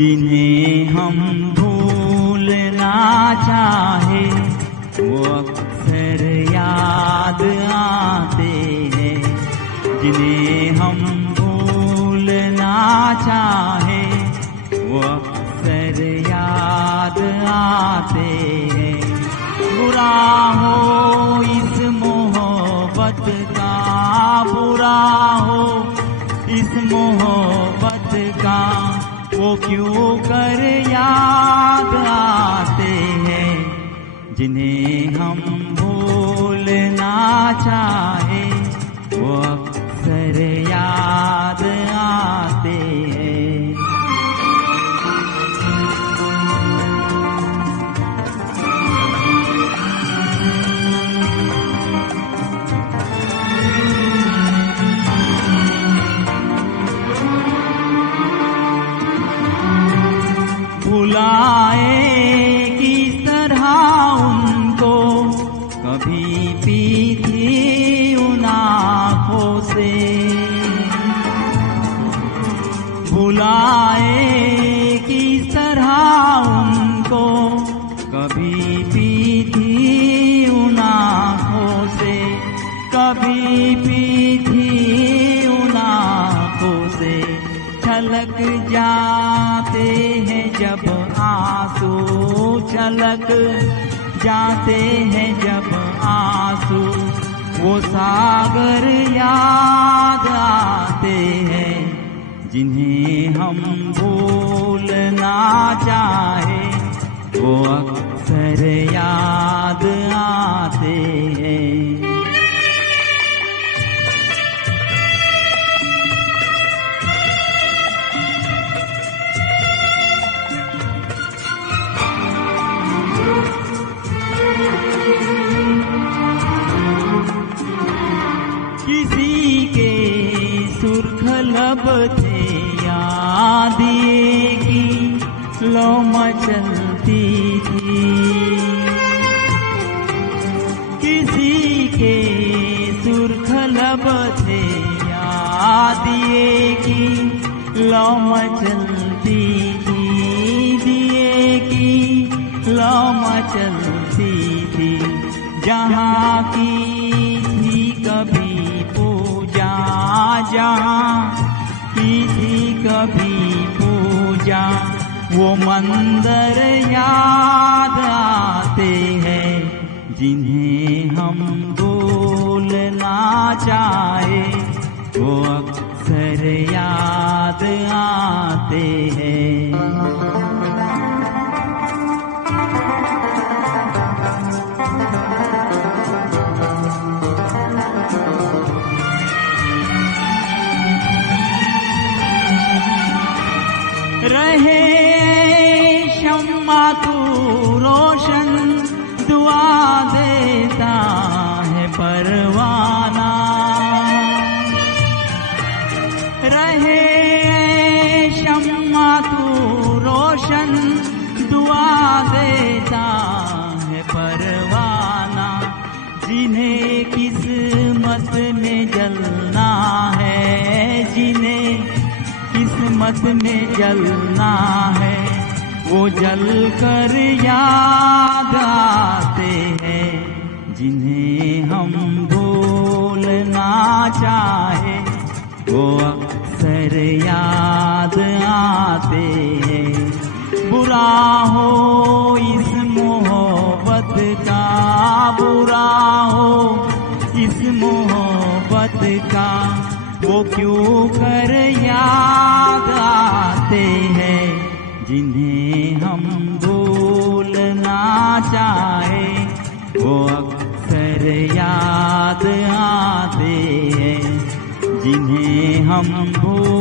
जिन्हें हम भूलना चाहे वो अक्सर याद आते हैं। जिन्हें हम भूलना चाहे वो अक्सर याद आते हैं। बुरा हो इस मोहब्बत का, बुरा हो इस मोहब्बत का, वो क्यों कर याद आते हैं। जिन्हें हम भूलना चाहे वो अक्सर याद आते हैं। भुलाए किस तरह उनको कभी पी थी उन आँखों से। भुलाए किस तरह उनको कभी पी थी उन आँखों से, कभी पी थी उन आँखों से। छलक जाते हैं जब आंसू, छलक जाते हैं जब आंसू, वो सागर याद आते हैं। जिन्हें हम भूलना चाहे वो अक्सर याद आते हैं। किसी के सुर्ख लब थे याद की लो मचलती थी। किसी के सुर्ख लब थे याद की लो मचलती थी। दिए की लो मचलती थी। जहाँ की थी कभी पूजा, जहाँ की थी कभी पूजा, वो मंदिर याद आते हैं। जिन्हें हम भूलना चाहे वो अक्सर याद आते हैं। रहे शम्मा तू रोशन, दुआ देता है परवाना। रहे शम्मा तू रोशन, दुआ देता है परवाना। जिन्हें किस्मत में जलना है, जिन्हें किस्मत में जलना है, वो जल कर याद आते हैं। जिन्हें हम भूलना चाहे वो अक्सर याद आते हैं। बुरा हो इस मोहब्बत का, बुरा हो इस मोहब्बत का, वो क्यों कर याद आते हैं। जिन्हें हम भूलना चाहे वो अक्सर याद आते हैं। जिन्हें हम भूल